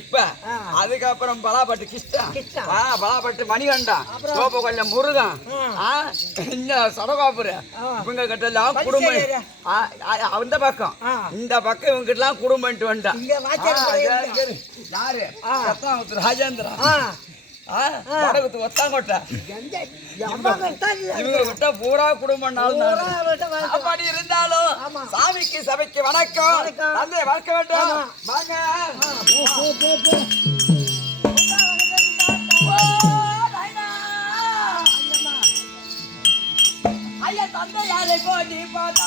இப்ப. அதுக்கப்புறம் பலாப்பட்டு. ஆ பலாப்பட்டு மணிகண்டம் அப்புறம்? கோபகொல்லம் முருகன் இந்த சடகாபுர. இவங்க கிட்ட எல்லாம். குடும்பம் அந்த பக்கம். இந்த பக்கம் இவங்க எல்லாம் குடும்பம் வந்தா. யாரு ராஜேந்திரா வடகுத்து ஒத்தாங்கோட்டை இவங்க கிட்ட பூரா குடும்பம். அப்படி இருந்தாலும். சாமிக்கு சபைக்கு வணக்கம். தந்தை வேண்டும் ஆமா. வாங்க. ஐயா தந்தை யாரை கோடி பார்த்தா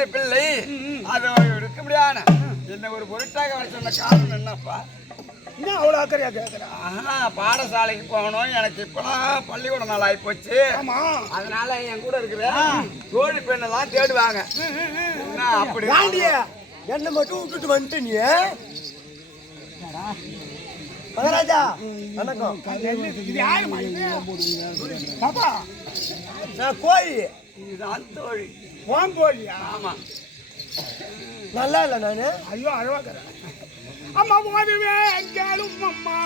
சிறு பிள்ளை. அது இருக்க முடியாது என்ன ஒரு பொருட்டாக வர சொன்ன காரணம் என்னப்பா? என்ன அவ்வளவு அக்கறையா கேட்கிறா ஆஹா பாடசாலைக்கு போகணும். எனக்கு இப்பெல்லாம் பள்ளிக்கூட நாள் ஆயிப்போச்சு. ஆமா. அதனால என் கூட இருக்கிற தோழி பெண்ணெல்லாம் தேடுவாங்க. என்ன அப்படி ஏண்டிய? என்னை மட்டும் விட்டுட்டு வந்துட்ட நீ? மகாராஜா வணக்கம். யாருமா இது பாப்பா. கோழி இதுதான் தோழி. போன் போலியா ஆமா. நல்லா இல்ல நானு? ஐயோ அழவாக்கிறேன் அம்மா ஓதுவே கேளும் அம்மா.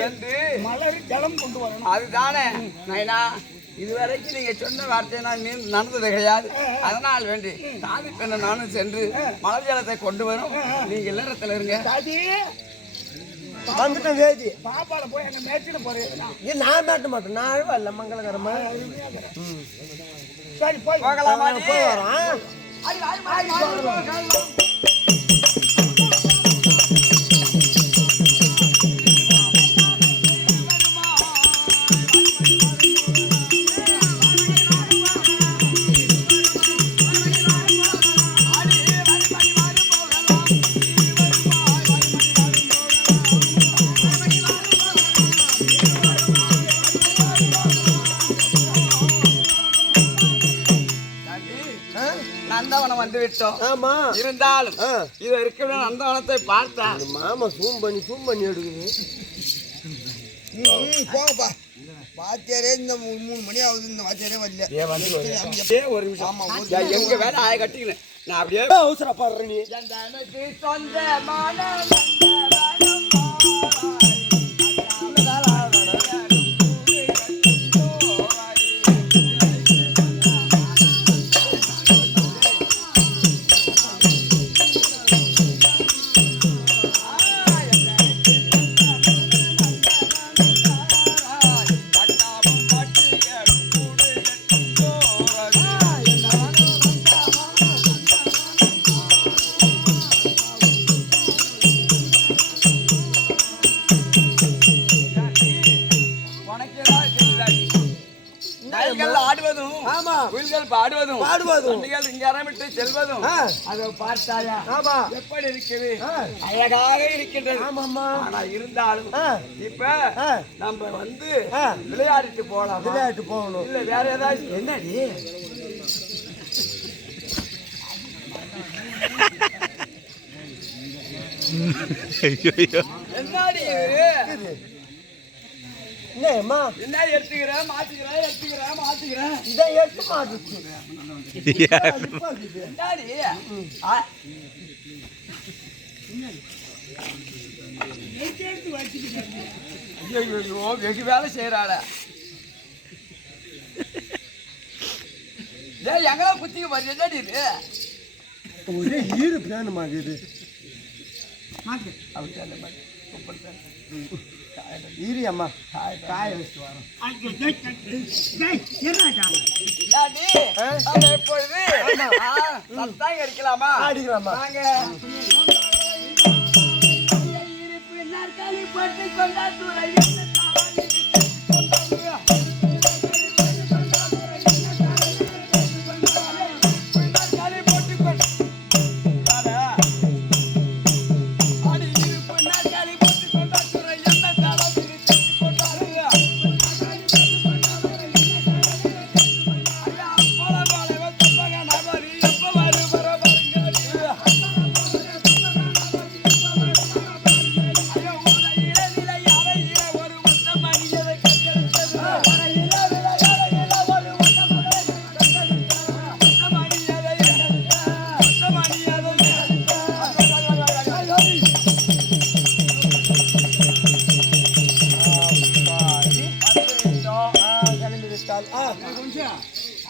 சென்று மலர் ஜலம் கொண்டு வரணும். அதுதானே. நைனா இதுவரைக்கும் நீங்க சொன்ன வார்த்தையை நான் மீன் நடந்தது கிடையாது. அதனால் வேண்டி தாதி பெண்ணை நானும் சென்று மலர் ஜலத்தை கொண்டு வரும். நீங்க இல்லறத்துல இருங்க. வந்துட்டேன் வேதி. பாப்பால போய் என்ன மேய்ச்சிட்டு போறேன் இது நான் மாட்ட மாட்டேன். நான் அழுவல்ல மங்களகரமா. சரி போய். போகலாமா நீ? போய் வரோம். விட்டோம் ஆமா. இருந்தாலும் ஆ. இது இருக்கிற நந்தவனத்தை பார்த்தா அந்த மாமா ஜூம் பண்ணி ஜூம் பண்ணி எடுக்குது. ம், போங்கப்பா. வாத்தியாரே இந்த மூணு மணி ஆகுது இந்த வாத்தியாரே வரல. அப்படியே ஒரு நிமிஷம்? ஆமா, எங்க வேலை ஆய கட்டிக்கிறேன் நான் அப்படியே அவசரப்படுற நீ? குயில்கள் பாடுவதும். பாடுவதும். வண்டிகள் ரிங்காரமிட்டு செல்வதும். ஆ. அதை பார்த்தாயா? ஆமா. எப்படி இருக்குது. அழகாக இருக்கின்றது ஆமாம்மா. ஆனா இருந்தாலும். இப்ப ஆ. நம்ம வந்து ஆ. விளையாடிட்டு போலாம் விளையாட்டு போகணும். இல்ல வேற ஏதாவது என்னடி? என்னடி இது? என்னம்மா என்ன எடுத்துக்கிறேன் மாத்திக்கிறேன் எடுத்துக்கிறேன் மாத்திக்கிறேன். இதை எடுத்து மாட்டுச்சு என்னடி? ஐயோ, வெகு வேலை செய்யறாள ஏய் எங்கடா குத்திக்க பாரு என்னடி இது? ஒரே ஈடு வேணுமா இது அப்படி சொல்ல மாட்டேன். அம்மா காய வச்சு வரோம் ஏன்டி? ஆ? நாங்க எப்பொழுது ஆ, சத்தாங்க அடிக்கலாமா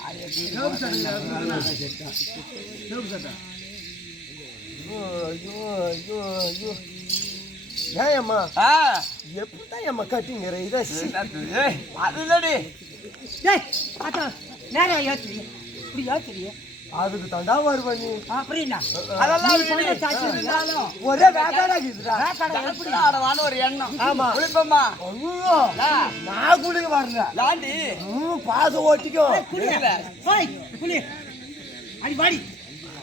அடிக்கலாமா? நாங்க கிளம்பி விட்டால் ஆ ஐயோ ஐயோ ஐயோ ஏன் அம்மா ஆ எப்படிதான் அம்மா கட்டிங்கிற இதை ஏய், அது இல்லடி டேய் ஆத்தா நேரா யோசிச்சு இப்படி யோசிச்சு அதுக்கு தாண்டா வருவ நீ. அப்புறம் என்ன அதெல்லாம் நீ சொல்ற விடு. சாட்சி இருந்தாலும் ஒரே வேக்காடா இருக்குதுடா. வேக்காடா எப்படி? ஒரு எண்ணம். ஆமா. குளிப்பம்மா ஐயோ நான் குளிக்க வரல. லாண்டி ம் பாசம் ஓட்டிக்கும் இல்ல. போய் புலி அடி வாடி.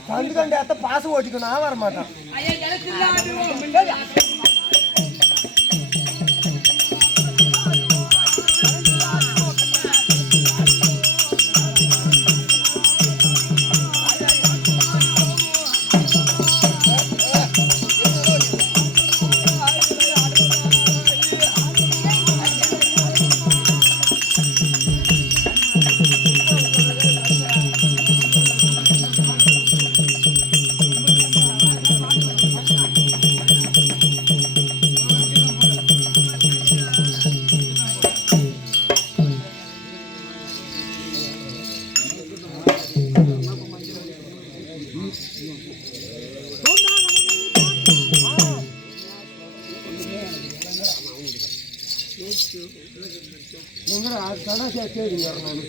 கண்டு கண்டு ஏத்த பாசம் ஓட்டிக்கும் நான் வர மாட்டேன் ஐயா எனக்கு இல்லாடுவோம் எங்கடா கடைசியா கேடுங்க நான்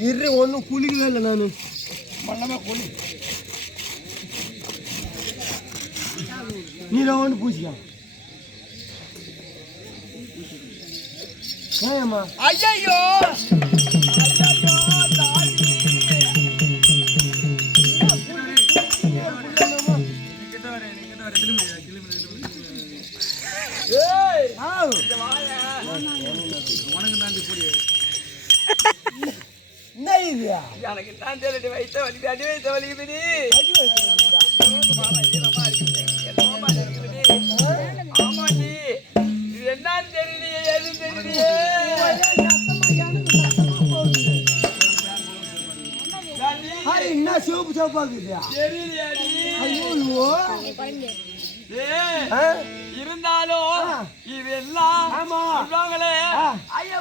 இரு ஒன்றும் குளிக்கவே இல்லை நான் மண்ணமா குளி நீ ஒன்று பூச்சிக்கா ஏம்மா ஐயோ உனக்கு தாண்டி புரியுது என்ன இது எனக்கு தான் தெரிஞ்சு வைத்த வலி அடி வைத்த வலிக்குதுடி அடி வைத்த ஆமாடி இது என்னன்னு தெரியலையே என்ன சிவப்பு சிவப்பா? இருந்தாலும் இதெல்லாம். ஐயா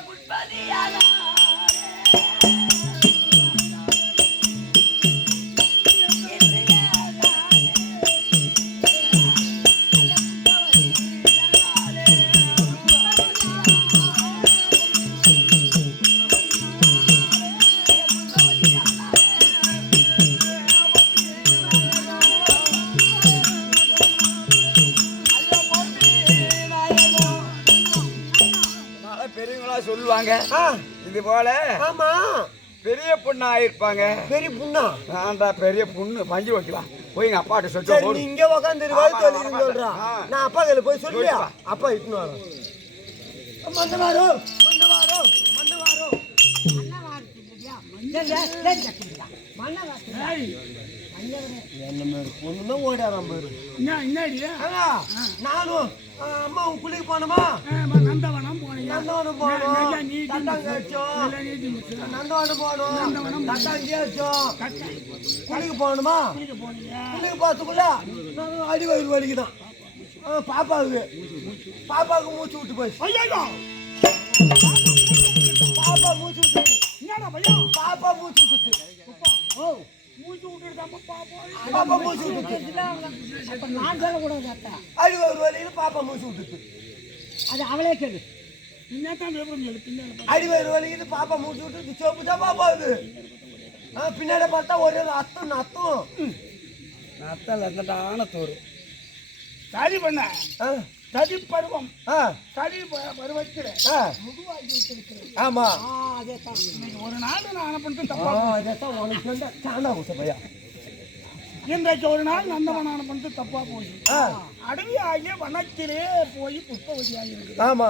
போல. ஆமா. பெரிய பொண்ணா இருப்பாங்க பெரிய புண்ணா? ஆண்டா பெரிய பொண்ணு. பஞ்சு வைக்கலாம் போய் எங்க அப்பாட்ட சொல்லிட்டு நீ இங்க உட்காந்து சொல்றான். நான் அப்பா கையில போய் சொல்லியா. அப்பா இட்டுன்னு பொண்ணு தான் ஓடாராம் பாரு. என்ன என்னடி? ஆனா, நானும் ஆ, அம்மாவும் குளிக்க போனோமா ஆமா, நந்தவனம் போனீங்க நந்தவனம் நல்லா போனோம் நீட்டி தட்டாங்க போகணுமா குளிக்கு போகிறதுக்குள்ள அடி வயிறு வலிக்குதான் ஆ, பாப்பாவுக்கு பாப்பாவுக்கு மூச்சு விட்டு போய் பாப்பா மூச்சு விட்டு பாப்பா மூச்சு விட்டு ஓ மூச்சு பாப்பா மூச்சு விட்டு நான் சொல்லக்கூடாது அடி வயிறு வலின்னு பாப்பா மூச்சு விட்டுட்டு அது அவளே கேளு இன்னதான் விவரம் சொல்லு பின்னாடி அடி வயிறு வலிக்குது பாப்பா மூச்சு விட்டு சோப்பு தான் பாப்பா பின்னாடி பார்த்தா ஒரே அத்தம் அத்தம் நத்தல் இருந்துட்டான தூரு சரி பண்ண. ஆ, சரி பருவம். ப- பருவத்தில். முதுவாகி விட்டிருக்கிறது ஆமா. ஆ அதே தான் ஒரு நாள் நான் அனுப்பிட்டு ஆ, தப்பா உனக்கு வந்து சாண்டா குத்த பையா இன்றைக்கு ஒரு நாள் நந்தவனம் அனுப்பிட்டு தப்பா போய் ஆ, அடவி ஆகிய வனத்திலே போய் புஷ்பவதி ஆகியிருக்கு ஆமா.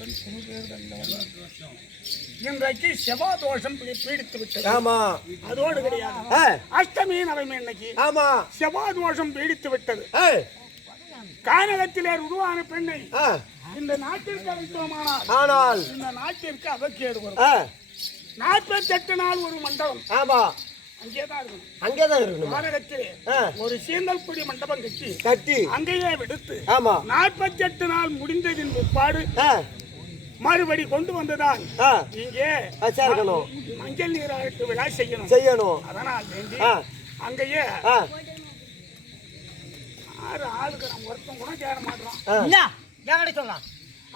அப்பா இன்றைக்கு செவ்வ- தோஷம் பீடித்து விட்டது. ஆமா. அதோடு கிடையாது. அஷ்டமி நவமி இன்னைக்கு ஆமா. தோஷம் பீடித்து விட்டது. கானகத்திலே உருவான பெண்ணை இந்த நாட்டிற்கு அழைத்தோமானால் ஆனால் இந்த நாட்டிற்கு அவக்கேடு வரும். நாற்பத்தி எட்டு நாள் ஒரு மண்டபம். ஆமா. அங்கேதான் இருக்கணும். அங்கேதான் இருக்கணும்? ஆ, ஒரு சீந்தல்குடி மண்டபம் கட்டி கட்டி. அங்கேயே விடுத்து ஆமா. நாற்பத்தி எட்டு நாள் முடிந்ததின் பிற்பாடு மறுபடி கொண்டு வந்ததால் ஆ, இங்கே மஞ்சள் நீராட்டு விழா செய்யணும். செய்யணும். அதனால் வேண்டி. அங்கேயே ஆறு ஆளுக்கு நம்ம ஒருத்தன் கூட சேர மாட்டோம். என்ன என்கிட்ட சொல்லலாம்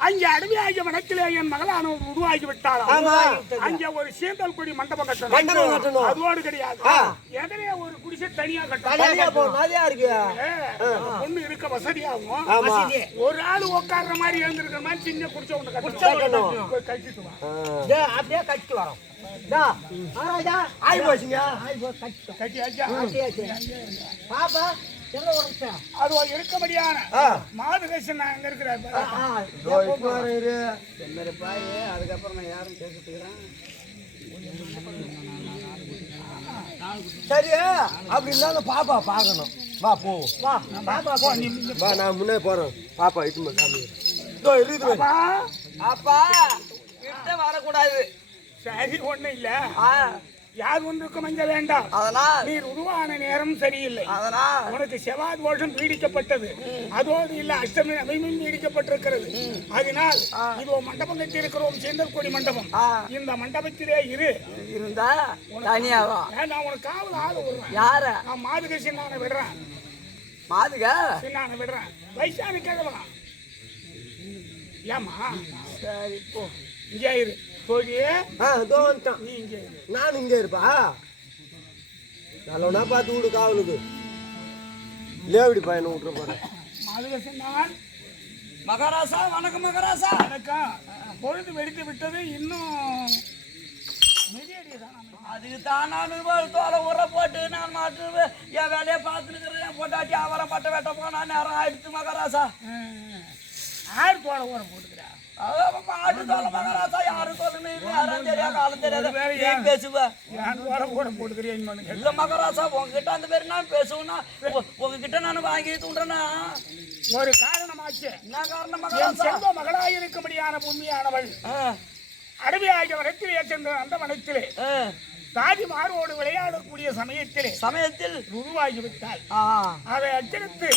அங்கே அடவி ஆகிய வனத்திலே என் மகளானவர் உருவாகி விட்டாளாம் ஆமா. அங்கே ஒரு சீந்தல் குடி மண்டபம் கட்டணும் மண்டபம் கட்டணும். அதோடு கிடையாது. எதிரே ஒரு குடிசை தனியா தனியா கட்டணும் போ நிறையா இருக்கு வசதியாகும். ஒரு ஆள் உட்கார்ற மாதிரி எழுந்திருக்கிற மாதிரி சின்ன குடிச்ச ஒன்று கட்டணும். கட்டிட்டு வா அப்படியே கட்டி வரோம் போச்சுங்க ஆய். பாப்பா எங்க உடச்ச அது இருக்கபடியான. மாதுகேசன் அங்க இருக்கிறார். பாரு அதுக்கப்புறம் நான் யாரும் கேட்டுக்கிறேன். சரி அப்படி இருந்தாலும் பாப்பா பார்க்கணும். வா போ. வா பாப்பா போ. வா நான் முன்னே போறேன். பாப்பா இட்டு சாமி. இதோ இருக்குது. அப்பா, கிட்ட வரக்கூடாது. சரி ஒண்ணு இல்ல. ஆ, யார் ஒன்றுக்கும் அஞ்ச வேண்டாம். அதனால் நீர் உருவான நேரம் சரியில்லை. அதனால் உனக்கு செவ்வாய் தோஷம் பீடிக்கப்பட்டது. அதோடு இல்ல அஷ்டமி நவமியும் பீடிக்கப்பட்டிருக்கிறது. அதனால் இதோ மண்டபம் கட்டி இருக்கிறோம் சேந்தல்கொடி மண்டபம். இந்த மண்டபத்திலே இரு. இருந்தா தனியாவா? நான் உனக்கு காவல் ஆள் விடுறேன் யார? நான் மாதுக சின்னான விடுறேன். மாதுக? சின்னான விடுறேன். வயசான கேட்கலாம் ஏமா சரி போ. இங்கே இரு. போடியே ஆ இதோ வந்துட்டான். நீ இங்கே இரு. நான் இங்கே இருப்பா? நல்லவனா பார்த்து விடு காவலுக்கு. லேவடி பையனை விட்டுற நான். மகாராசா வணக்கம் மகாராசா. வணக்கம். பொழுது வெடித்து விட்டது. இன்னும் அதுக்கு தான் நான் தோலை உர போட்டு நான் மாட்டு என் வேலையை பார்த்துருக்கிறேன் என் பொண்டாட்டி அவரம் பட்ட வெட்ட போனா நேரம் ஆயிடுச்சு மகாராசா. ஆறு தோலை ஊற போட்டுக்கிறேன். இல்ல மகராசா உங்ககிட்ட அந்த பேர் நான் பேசுவேன்னா உங்ககிட்ட நான் வாங்கி தூண்டுறேன்னா ஒரு காரணமாச்சு என்ன காரணம் என் மகாராசா செல்வ மகளாயிருக்கும்படியான உண்மையானவள் வனத்திலே சென்ற அந்த வனத்திலே ஆ. தாதி மாரோடு விளையாடக்கூடிய சமயத்திலே சமயத்தில் உருவாகி விட்டாள் ஆ, அதை அச்சரித்து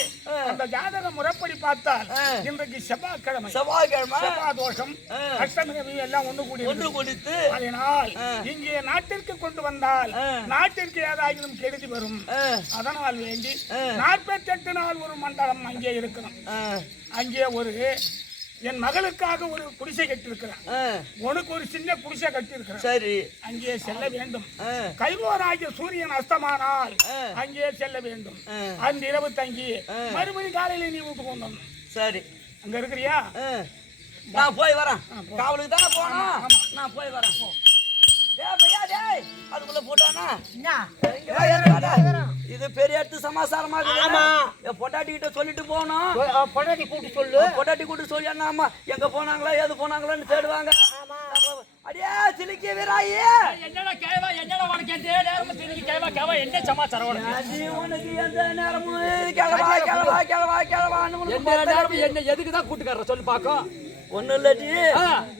அந்த ஜாதக முறைப்படி பார்த்தால். இன்றைக்கு செவ்வாய்க்கிழமை செவ்வாய்க்கிழமை செவ்வாய் தோஷம். அஷ்டமி எல்லாம் ஒன்று கூடி ஒன்று குடித்து அதனால். இங்கே நாட்டிற்கு கொண்டு வந்தால். நாட்டிற்கு ஏதாகிலும் கெடுதி வரும் அதனால் வேண்டி ஆ. நாற்பத்தெட்டு நாள் ஒரு மண்டலம் அங்கே இருக்கணும் அங்கே ஒரு என் மகளுக்காக ஒரு குடிசை கட்டியிருக்கிறேன். உனக்கு ஒரு சின்ன குடிசை கட்டியிருக்கிறேன் சரி அங்கே செல்ல வேண்டும் கைவோராகிய சூரியன் அஸ்தமானால். அங்கே செல்ல வேண்டும். அந்த இரவு தங்கி ஆ. மறுபடியும் காலையில நீ வீட்டுக்கு வரணும் சரி அங்க இருக்கிறியா. நான் போய் வரேன். காவலுக்கு தானே ஆமா. நான் போய் வரேன் அதுக்குள்ள போட்டானா. இது பெரிய இடத்து சமாசாரமா ஆமா. கிட்ட சொல்லிட்டு போகணும். பொண்டாட்டி கூப்பிட்டு சொல்லு. பொண்டாட்டி கூட்டு சொல்லி அம்மா எங்க போனாங்களா ஏது போனாங்களான்னு தேடுவாங்க. அடியே சிலிக்கி வீராயி. என்னடா கேவா என்னடா உனக்கு எந்த நேரமும் திரும்பி கேவா கேவா என்ன சமாச்சாரம் உனக்கு? அது உனக்கு எந்த நேரமும்? கிளவா கிளவா கிளவா கிளவான்னு எந்த நேரமும்? என்ன எதுக்கு தான் கூட்டுக்காரர் சொல்லி பார்க்கும் ஒண்ணு இல்லாட்டி.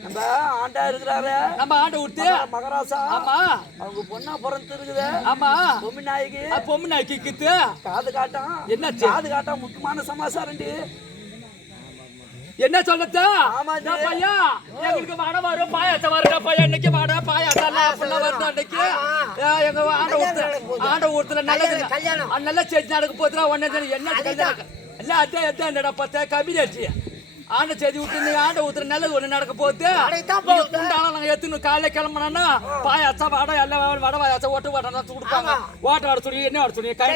நம்ம ஆண்டா இருக்கிறாரு. நம்ம ஆண்டை விட்டு மகராசா. ஆமா. அவங்க பொண்ணா பிறந்து இருக்குது ஆமா. பொம்மி நாய்க்கு பொம்மு நாய் கிக்குத்து காது காட்டம் என்னாச்சு? காது காட்டம் முக்கியமான சமாசாரம்டி என்ன சொல்லத்தா. நான் பையா? எங்களுக்கு வடை வரும். பாயாசம் வருடா பையா? இன்னைக்கு வடை. பாயாசம் அப்படிலாம் வருது அன்னைக்கு எங்க ஆண்ட ஊத்துல ஆண்ட ஊத்துல நல்லது நல்ல செய்தி நடக்க போதுரா ஒன்னே என்ன கல்யாணம் இல்ல அதான் அதான் என்னடா பார்த்தா? கம்மியாச்சு ஆண்ட செய்தி விட்டு நீ ஆண்ட ஊத்துல நல்லது ஒண்ணு நடக்க போகுது. அடைத்தான் நீங்க குண்டால நாங்க எத்தனை காலையில கிளம்புனா பாயாசம் வடை எல்லாம் வடை பாயாசம் ஓட்டு வடை எல்லாம் கொடுப்பாங்க. ஓட்ட சொல்லி என்ன சொல்லி கை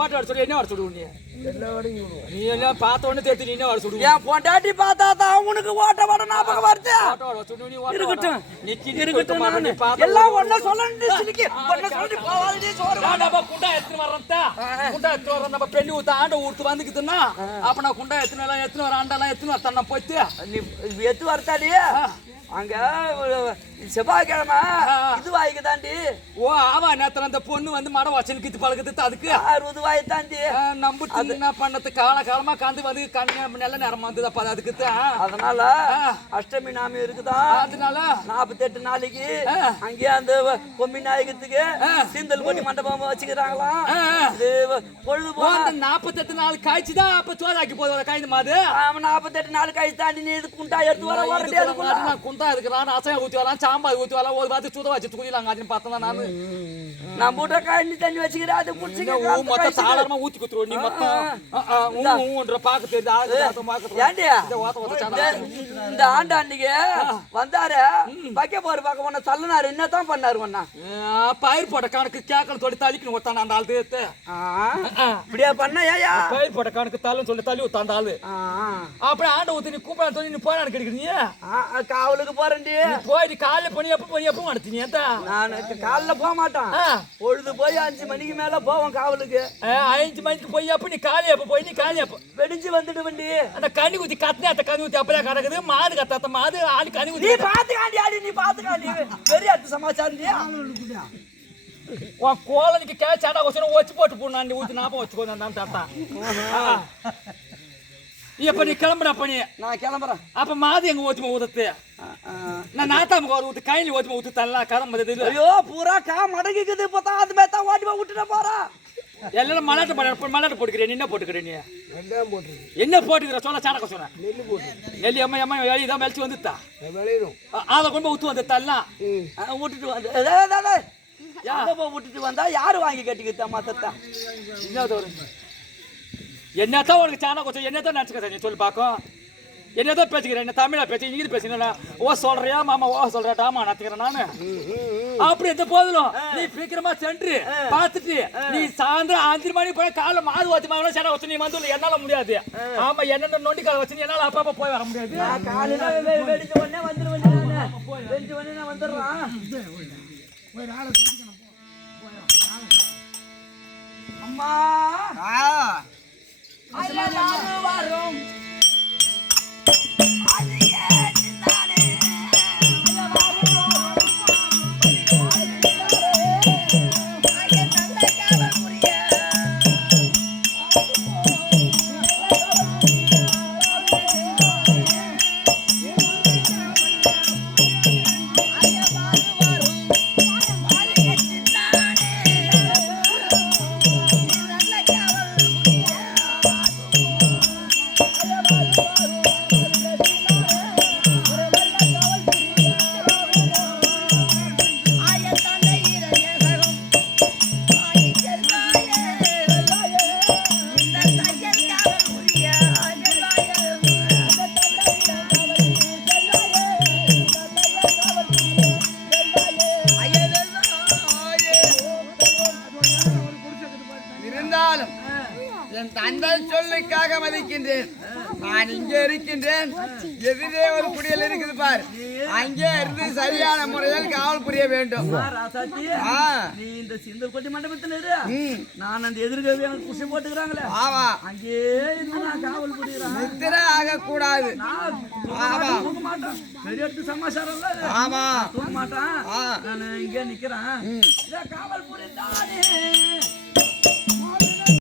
ஓட்ட சொல்லி என்ன சொல்லுவ நீ. நீ எல்லாம் பார்த்த உடனே தேத்தி நீ வட சொல்லுவ என் பொண்டாட்டி பார்த்தா தான் உனக்கு ஓட்ட வட ஞாபகம் வருது ஓட்ட வட சொல்லு நீ ஓட்ட இருக்கட்டும். வட. நீ கிண்டி இருக்கட்டும் கொடுத்த மாதிரி நீ நானு. பார்த்த எல்லாம் உடனே- ஒண்ணு சொல்லணும் சிலிக்கி ஒண்ணு சொல்லி போவாதடி சோறு குண்டா எடுத்துன்னு வர்றேன்டா. குண்டா வர்றேன். நம்ம பெண்ணு ஊத்த ஆண்ட ஊத்து வந்துக்குதுன்னா, அப்ப நான் குண்டா எடுத்துன்னு எல்லாம் ஆண்டெல்லாம் எடுத்துன்னு வரேன், நான் போயிட்டு. நீ எத்து வரத்தாடி அங்க செவ்வாய்க்கிழமை? இது வாய்க்கு தாண்டி ஓ, ஆமா, நேத்துல அந்த பொண்ணு வந்து மடம் வச்சுன்னு கித்து பழகுது, அதுக்கு. அறுபது வாய் தாண்டி நம்புட்டு என்ன பண்ணது? கால காலமா கந்து வந்து கண்ணு நல்ல நேரம் வந்தது அப்ப அதுக்கு தான். அதனால அஷ்டமி நாமி இருக்குதா? அதனால? நாற்பத்தெட்டு நாளைக்கு ஆ. அங்கே அந்த பொம்மி நாயகத்துக்கு சீந்தல் கொட்டி மண்டபம் வச்சுக்கிறாங்களாம். இது பொழுது போன நாற்பத்தெட்டு நாள் காய்ச்சுதான் அப்ப சோதாக்கி போதும் காய்ந்த மாது அவன் நாற்பத்தெட்டு நாள் கழிச்சு தாண்டி நீ இது குண்டா எடுத்து வர குண்டா இருக்கிறான் அசையா ஊத்தி வரலாம் சாம்பார் ஊத்தி வரலாம் ஒரு பார்த்து சுத வச்சு குதிலாங்க அதுன்னு பார்த்தா நானு தண்ணி வச்சுக்கிறேன் அது குடிச்சுக்க ஊ மொத்தம் சாதாரணமா ஊத்தி குத்துருவோம் நீ மொத்தம். ஊன்ற பாக்க தெரியுது இந்த ஆண்டு அன்னைக்கு வந்தாரு வைக்க போற பார்க்க உன்ன தள்ளினாரு என்னதான் பண்ணாரு ஒன்னா பயிர் போட்ட கணக்கு கேட்கணும் சொல்லி தள்ளிக்கணும் ஒருத்தான் அந்த ஆள் தேத்து இப்படியா பண்ண ஏயா பயிர் போட்ட கணக்கு தள்ளுன்னு சொல்லி தள்ளி ஊத்த அந்த ஆளு. அப்புறம் ஆண்ட ஊத்தி நீ கூப்பிட சொல்லி நீ போய் கிடைக்கிறீங்க காவலுக்கு போறேன்டி. நீ போயிட்டு காலையில பண்ணி எப்ப பண்ணி எப்ப ஏத்தா நான் காலைல போக மாட்டான். பொழுது போய் அஞ்சு மணிக்கு மேல போவோம் காவலுக்கு. அஞ்சு மணிக்கு போய் எப்ப நீ காலையில எப்ப போய் நீ காலையில எப்ப வெடிஞ்சு வந்துட்டு வண்டி. அந்த கனி ஊத்தி கத்தினே அந்த கனி ஊத்தி அப்படியே கிடக்குது. மாடு கத்தாத்த மாடு ஆளு கனி நீ ஊத்தி பாத்துக்காண்டி ஆடி நீ பாத்துக்காண்டி. பெரிய அடுத்த சமாச்சாரம் உன் கோலனுக்கு கேச்சாடா கொஸ்டின் வச்சு போட்டு போனா நீ ஊத்தி நாப்பம் வச்சுக்கோ நான் தாத்தா. இப்ப நீ கிளம்புற நீ நான் கிளம்புறேன் அப்ப மாது எங்க ஊத்துமா ஊதத்து. நான் நாத்தாமுக்கு ஒரு ஊத்து கையில ஊத்துமா ஊத்து பதது இல்ல ஐயோ பூரா கா மடங்கிக்குது இப்ப தான் அது மேத்தான் ஓட்டி போய் விட்டுட்டு போறா எல்லாரும் மலாட்டு மலாட்டு மலாட்டு போட்டுக்கிறேன் நீ என்ன போட்டுக்கிற நீ என்ன போட்டுக்கிற சொல்ல சாணக்க சொன்ன நெல்லு போட்டு நெல்லி அம்மா அம்மா வெளியே தான் வெளிச்சு வந்துட்டா விளையிடும் அதை கொண்டு போய் ஊத்து வந்து தரலாம் விட்டுட்டு வந்து விட்டுட்டு வந்தா யாரு வாங்கி கட்டிக்கிட்டா மத்தத்தா என்னது ஒரு என்னத்தான் உனக்கு சாணா கொஞ்சம் என்னத்தான் நினச்சிக்கிறேன் நீ சொல்லி பார்க்கும் என்னதான் பேசுகிறேன் என்ன தமிழா பேச்சு இங்கிலீஷ் பேசுகிறேன் ஓ சொல்றியா மாமா? ஓ சொல்றியா டாமா நத்துக்கிறேன் நானு. அப்படி எந்த போதிலும் நீ சீக்கிரமா சென்று பார்த்துட்டு நீ சாயந்தரம் அஞ்சு மணி போய் காலைல மாது வச்சு மாதிரி சேனை வச்சு நீ வந்து என்னால முடியாது. ஆமா என்னென்ன நொண்டி கால வச்சு நீ என்னால அப்பப்ப போய் வர முடியாது. காலையில வெ- வெடிச்ச உடனே வந்துருவேன் நானு. வெடிச்ச உடனே நான் வந்துடுறேன். அம்மா. ஆ வரும் இருந்தாலும் சொல்லுக்காக மதிக்கின்றேன். நான் இங்கே இருக்கின்றேன். எதிரே ஒரு குடியல் இருக்குது பார். அங்கே இருந்து சரியான முறையில் காவல் புரிய வேண்டும். நீ இந்த சிந்தல் கொட்டி மண்டபத்துல நான் அந்த எதிர்கவி எனக்கு குஷி போட்டுக்கிறாங்களே. ஆமா அங்கே நான் காவல் புரியுறேன். நித்திர ஆகக்கூடாது. நான் ஆமா மாட்டேன் பெரிய சமாச்சாரம். ஆமா மாட்டேன். நான் இங்கே நிக்கிறேன். காவல் புரிந்தானே.